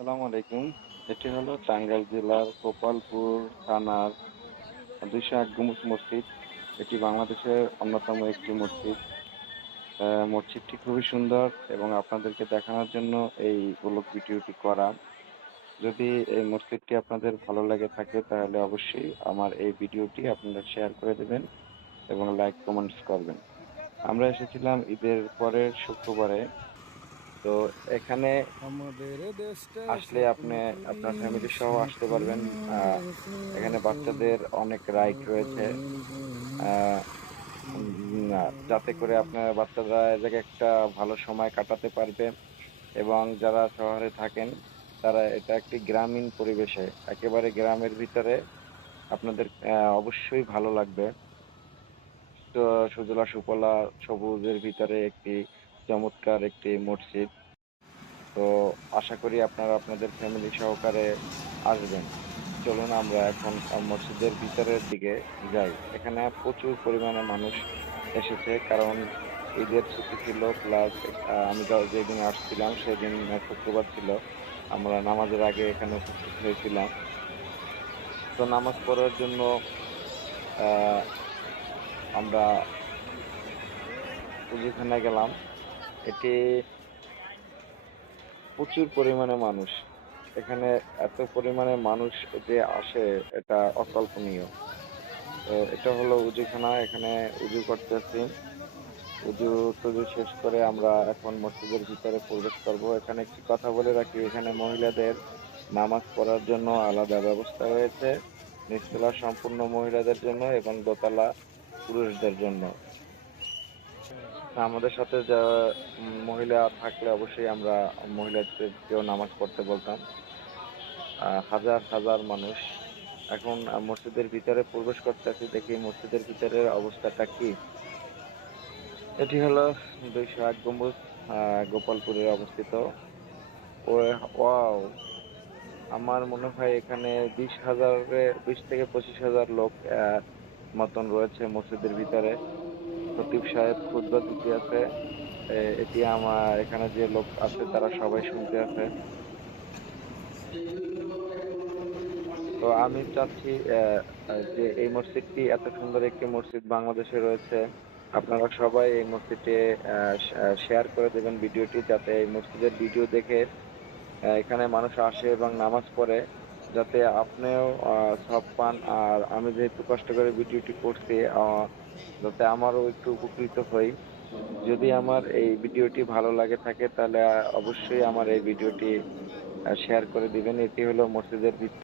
আসসালামু আলাইকুম। এটি হলো টাঙ্গাইল জেলার গোপালপুর থানার ২০১ গম্বুজ মসজিদ। এটি বাংলাদেশের অন্যতম একটি মসজিদ। মসজিদটি খুবই সুন্দর এবং আপনাদেরকে দেখানোর জন্য এই ব্লগ ভিডিওটি করা। যদি এই মসজিদটি আপনাদের ভালো লেগে থাকে তাহলে অবশ্যই আমার এই ভিডিওটি আপনারা শেয়ার করে দেবেন এবং লাইক কমেন্টস করবেন। আমরা এসেছিলাম ঈদের পরের শুক্রবারে। তো এখানে আমাদের দেশটা আসলে আপনি আপনার স্বপ্নের ফ্যামিলি সহ আসতে পারবেন। স্বপ্নের আহ, এখানে বাচ্চাদের অনেক রাইড রয়েছে, আহ, যাতে করে আপনার বাচ্চারা এ জায়গায় একটা ভালো সময় কাটাতে পারবে। এবং যারা শহরে থাকেন তারা এটা একটি গ্রামীণ পরিবেশে, একেবারে গ্রামের ভিতরে আপনাদের অবশ্যই ভালো লাগবে। তো সুজলা সুফলা সবুজের ভিতরে একটি চমৎকার একটি মসজিদ। তো আশা করি আপনারা আপনাদের ফ্যামিলি সহকারে আসবেন। চলুন আমরা এখন মসজিদের ভিতরের দিকে যাই। এখানে প্রচুর পরিমাণে মানুষ এসেছে, কারণ ঈদের ছুটি ছিল, প্লাস আমি যেদিন আসছিলাম সেদিন শুক্রবার ছিল। আমরা নামাজের আগে এখানে উপস্থিত হয়েছিলাম। তো নামাজ পড়ার জন্য আহ, আমরা উজুখানায় গেলাম। এটি প্রচুর পরিমাণে মানুষ। এখানে এত পরিমাণে মানুষ যে আসে, এটা অকল্পনীয়। তো এটা হলো উজুখানা, এখানে উজু করতেছি। উজু টুজু শেষ করে আমরা এখন মসজিদের ভিতরে প্রবেশ করব। এখানে একটি কথা বলে রাখি, এখানে মহিলাদের নামাজ পড়ার জন্য আলাদা ব্যবস্থা রয়েছে। নিচতলা সম্পূর্ণ মহিলাদের জন্য এবং দোতলা পুরুষদের জন্য। আমাদের সাথে যা মহিলা থাকলে অবশ্যই আমরা মহিলাদেরকেও নামাজ পড়তে বলতাম। হাজার হাজার মানুষ। এখন মসজিদের ভিতরে প্রবেশ করতেছি, দেখি মসজিদের ভিতরের অবস্থাটা কি। এটি হলো ২০১ গম্বুজ, গোপালপুরে অবস্থিত। ওয়াও! আমার মনে হয় এখানে ২০ থেকে ২৫,০০০ লোক মতন রয়েছে মসজিদের ভিতরে। খতিব সাহেব খুতবা দিতে আছে। এটি আমার এখানে যে লোক আছে তারা সবাই শুনতে আছে। তো আমি চাচ্ছি যে এই মসজিদটি, এত সুন্দর একটি মসজিদ বাংলাদেশে রয়েছে। আপনারা সবাই এই মসজিদে শেয়ার করে দেবেন ভিডিওটি, যাতে এই মসজিদের ভিডিও দেখে এখানে মানুষ আসে এবং নামাজ পড়ে, যাতে আপনিও সওয়াব পান। আর আমি যেহেতু কষ্ট করে ভিডিওটি করছি, যাতে আমারও একটু উপকৃত হই। যদি আমার এই ভিডিওটি ভালো লাগে থাকে তাহলে অবশ্যই আমার এই ভিডিওটি শেয়ার করে দিবেন। এটি হলো মসজিদের ভিতর।